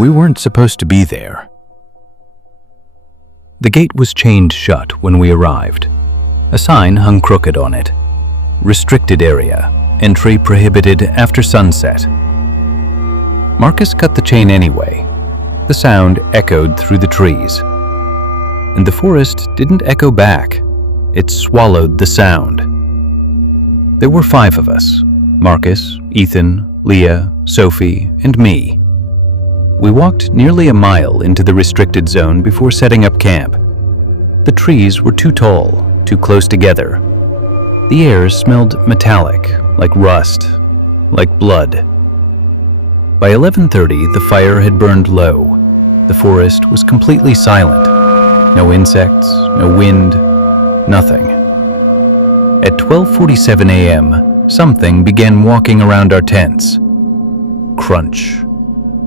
We weren't supposed to be there. The gate was chained shut when we arrived. A sign hung crooked on it. Restricted area. Entry prohibited after sunset. Marcus cut the chain anyway. The sound echoed through the trees. And the forest didn't echo back. It swallowed the sound. There were 5 of us: Marcus, Ethan, Leah, Sophie, and me. We walked nearly a mile into the restricted zone before setting up camp. The trees were too tall, too close together. The air smelled metallic, like rust, like blood. By 11:30, the fire had burned low. The forest was completely silent. No insects, no wind, nothing. At 12:47 a.m., something began walking around our tents. Crunch,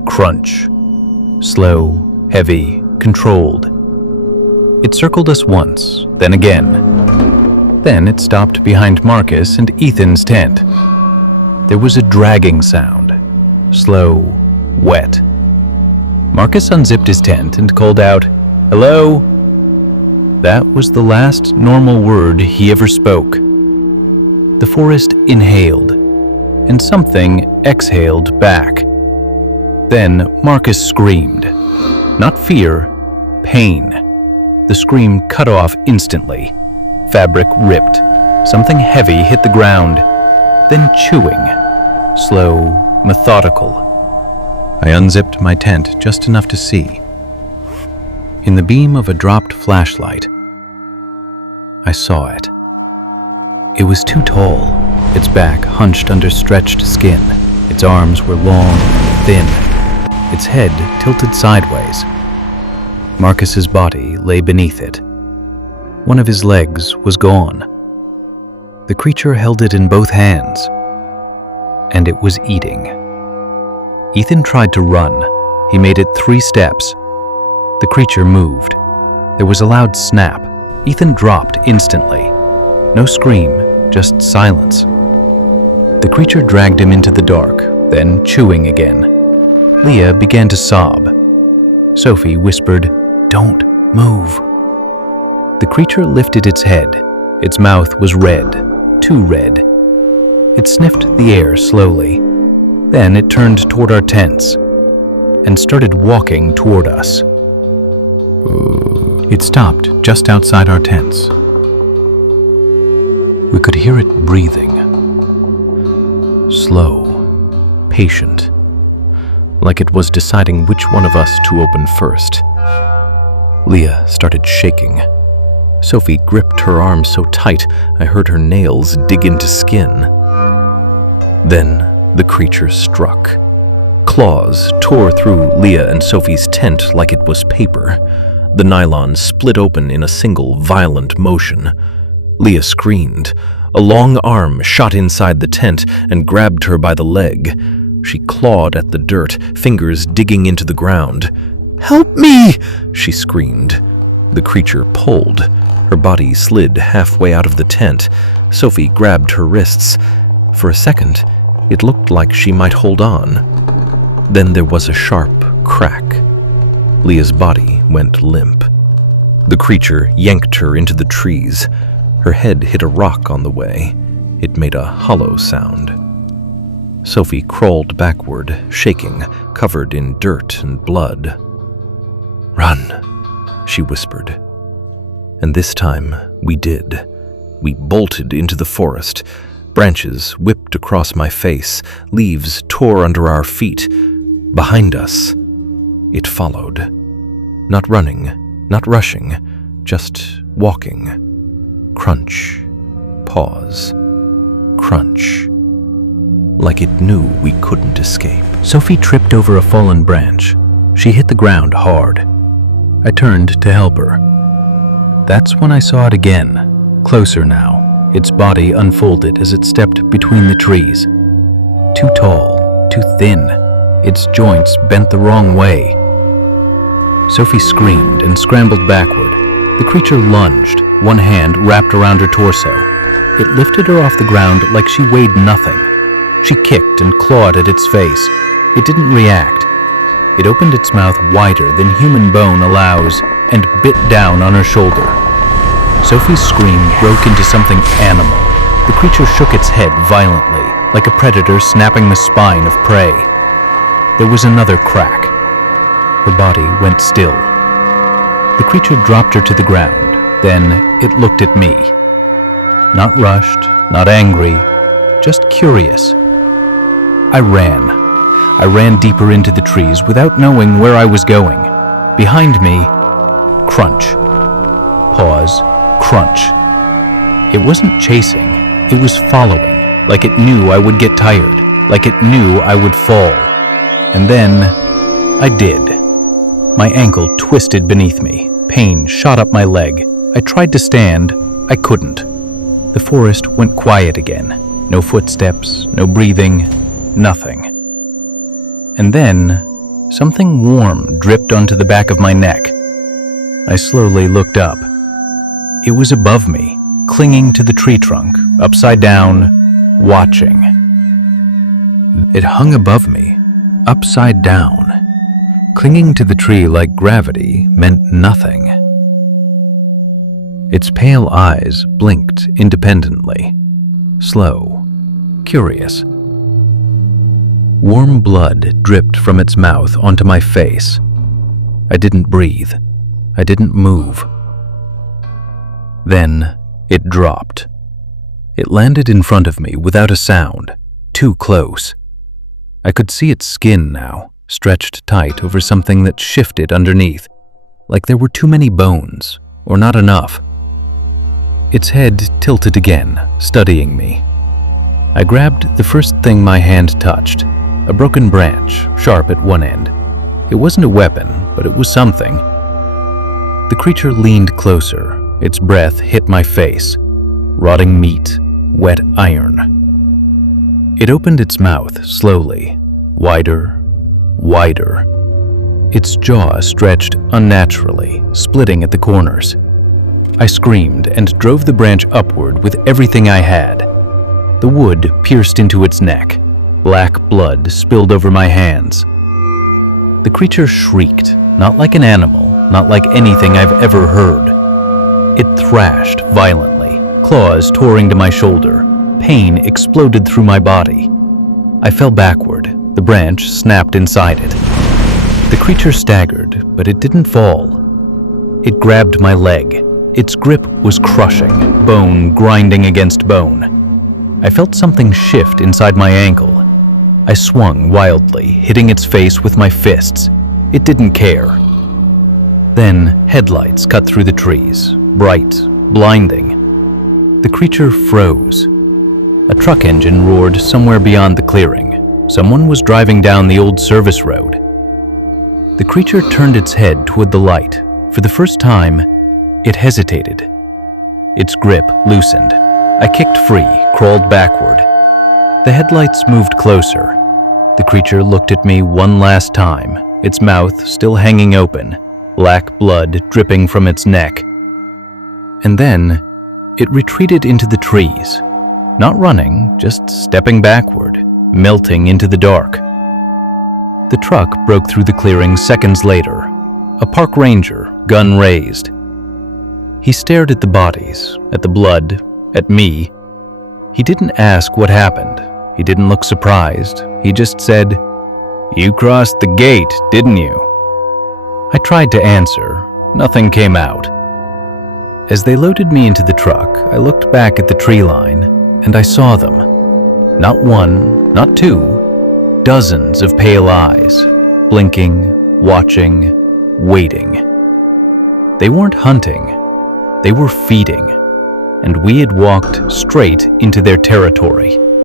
crunch, slow, heavy, controlled. It circled us once, then again. Then it stopped behind Marcus and Ethan's tent. There was a dragging sound, slow, wet. Marcus unzipped his tent and called out, "Hello?" That was the last normal word he ever spoke. The forest inhaled, and something exhaled back. Then Marcus screamed. Not fear, pain. The scream cut off instantly. Fabric ripped. Something heavy hit the ground. Then chewing. Slow, methodical. I unzipped my tent just enough to see. In the beam of a dropped flashlight, I saw it. It was too tall, its back hunched under stretched skin. Its arms were long and thin, its head tilted sideways. Marcus's body lay beneath it. One of his legs was gone. The creature held it in both hands, and it was eating. Ethan tried to run. He made it 3 steps. The creature moved. There was a loud snap. Ethan dropped instantly. No scream, just silence. The creature dragged him into the dark, then chewing again. Leah began to sob. Sophie whispered, "Don't move." The creature lifted its head. Its mouth was red, too red. It sniffed the air slowly. Then it turned toward our tents and started walking toward us. It stopped just outside our tents. We could hear it breathing. Slow, patient, like it was deciding which one of us to open first. Leah started shaking. Sophie gripped her arm so tight I heard her nails dig into skin. Then the creature struck. Claws tore through Leah and Sophie's tent like it was paper. The nylon split open in a single violent motion. Leah screamed. A long arm shot inside the tent and grabbed her by the leg. She clawed at the dirt, fingers digging into the ground. "Help me!" she screamed. The creature pulled. Her body slid halfway out of the tent. Sophie grabbed her wrists. For a second, it looked like she might hold on. Then there was a sharp crack. Leah's body went limp. The creature yanked her into the trees. Her head hit a rock on the way. It made a hollow sound. Sophie crawled backward, shaking, covered in dirt and blood. "Run," she whispered. And this time, we did. We bolted into the forest. Branches whipped across my face. Leaves tore under our feet. Behind us, it followed. Not running, not rushing, just walking. Crunch, pause, crunch. Like it knew we couldn't escape. Sophie tripped over a fallen branch. She hit the ground hard. I turned to help her. That's when I saw it again, closer now. Its body unfolded as it stepped between the trees. Too tall, too thin. Its joints bent the wrong way. Sophie screamed and scrambled backward. The creature lunged, one hand wrapped around her torso. It lifted her off the ground like she weighed nothing. She kicked and clawed at its face. It didn't react. It opened its mouth wider than human bone allows and bit down on her shoulder. Sophie's scream broke into something animal. The creature shook its head violently, like a predator snapping the spine of prey. There was another crack. Her body went still. The creature dropped her to the ground. Then it looked at me. Not rushed, not angry, just curious. I ran deeper into the trees without knowing where I was going. Behind me, crunch. Pause, crunch. It wasn't chasing, it was following, like it knew I would get tired, like it knew I would fall. And then, I did. My ankle twisted beneath me. Pain shot up my leg. I tried to stand. I couldn't. The forest went quiet again. No footsteps, no breathing, nothing. And then, something warm dripped onto the back of my neck. I slowly looked up. It was above me, clinging to the tree trunk, upside down, watching. It hung above me, upside down. Clinging to the tree like gravity meant nothing. Its pale eyes blinked independently, slow, curious. Warm blood dripped from its mouth onto my face. I didn't breathe. I didn't move. Then it dropped. It landed in front of me without a sound, too close. I could see its skin now, stretched tight over something that shifted underneath, like there were too many bones, or not enough. Its head tilted again, studying me. I grabbed the first thing my hand touched, a broken branch, sharp at one end. It wasn't a weapon, but it was something. The creature leaned closer. Its breath hit my face. Rotting meat, wet iron. It opened its mouth slowly, wider, wider. Its jaw stretched unnaturally, splitting at the corners. I screamed and drove the branch upward with everything I had. The wood pierced into its neck. Black blood spilled over my hands. The creature shrieked, not like an animal, not like anything I've ever heard. It thrashed violently, claws tore to my shoulder. Pain exploded through my body. I fell backward. The branch snapped inside it. The creature staggered, but it didn't fall. It grabbed my leg. Its grip was crushing, bone grinding against bone. I felt something shift inside my ankle. I swung wildly, hitting its face with my fists. It didn't care. Then headlights cut through the trees, bright, blinding. The creature froze. A truck engine roared somewhere beyond the clearing. Someone was driving down the old service road. The creature turned its head toward the light. For the first time, it hesitated. Its grip loosened. I kicked free, crawled backward. The headlights moved closer. The creature looked at me one last time, its mouth still hanging open, black blood dripping from its neck. And then, it retreated into the trees, not running, just stepping backward, melting into the dark. The truck broke through the clearing seconds later, a park ranger, gun raised. He stared at the bodies, at the blood, at me. He didn't ask what happened. He didn't look surprised. He just said, "You crossed the gate, didn't you?" I tried to answer. Nothing came out. As they loaded me into the truck, I looked back at the tree line, and I saw them. Not one, not two, dozens of pale eyes, blinking, watching, waiting. They weren't hunting. They were feeding, and we had walked straight into their territory.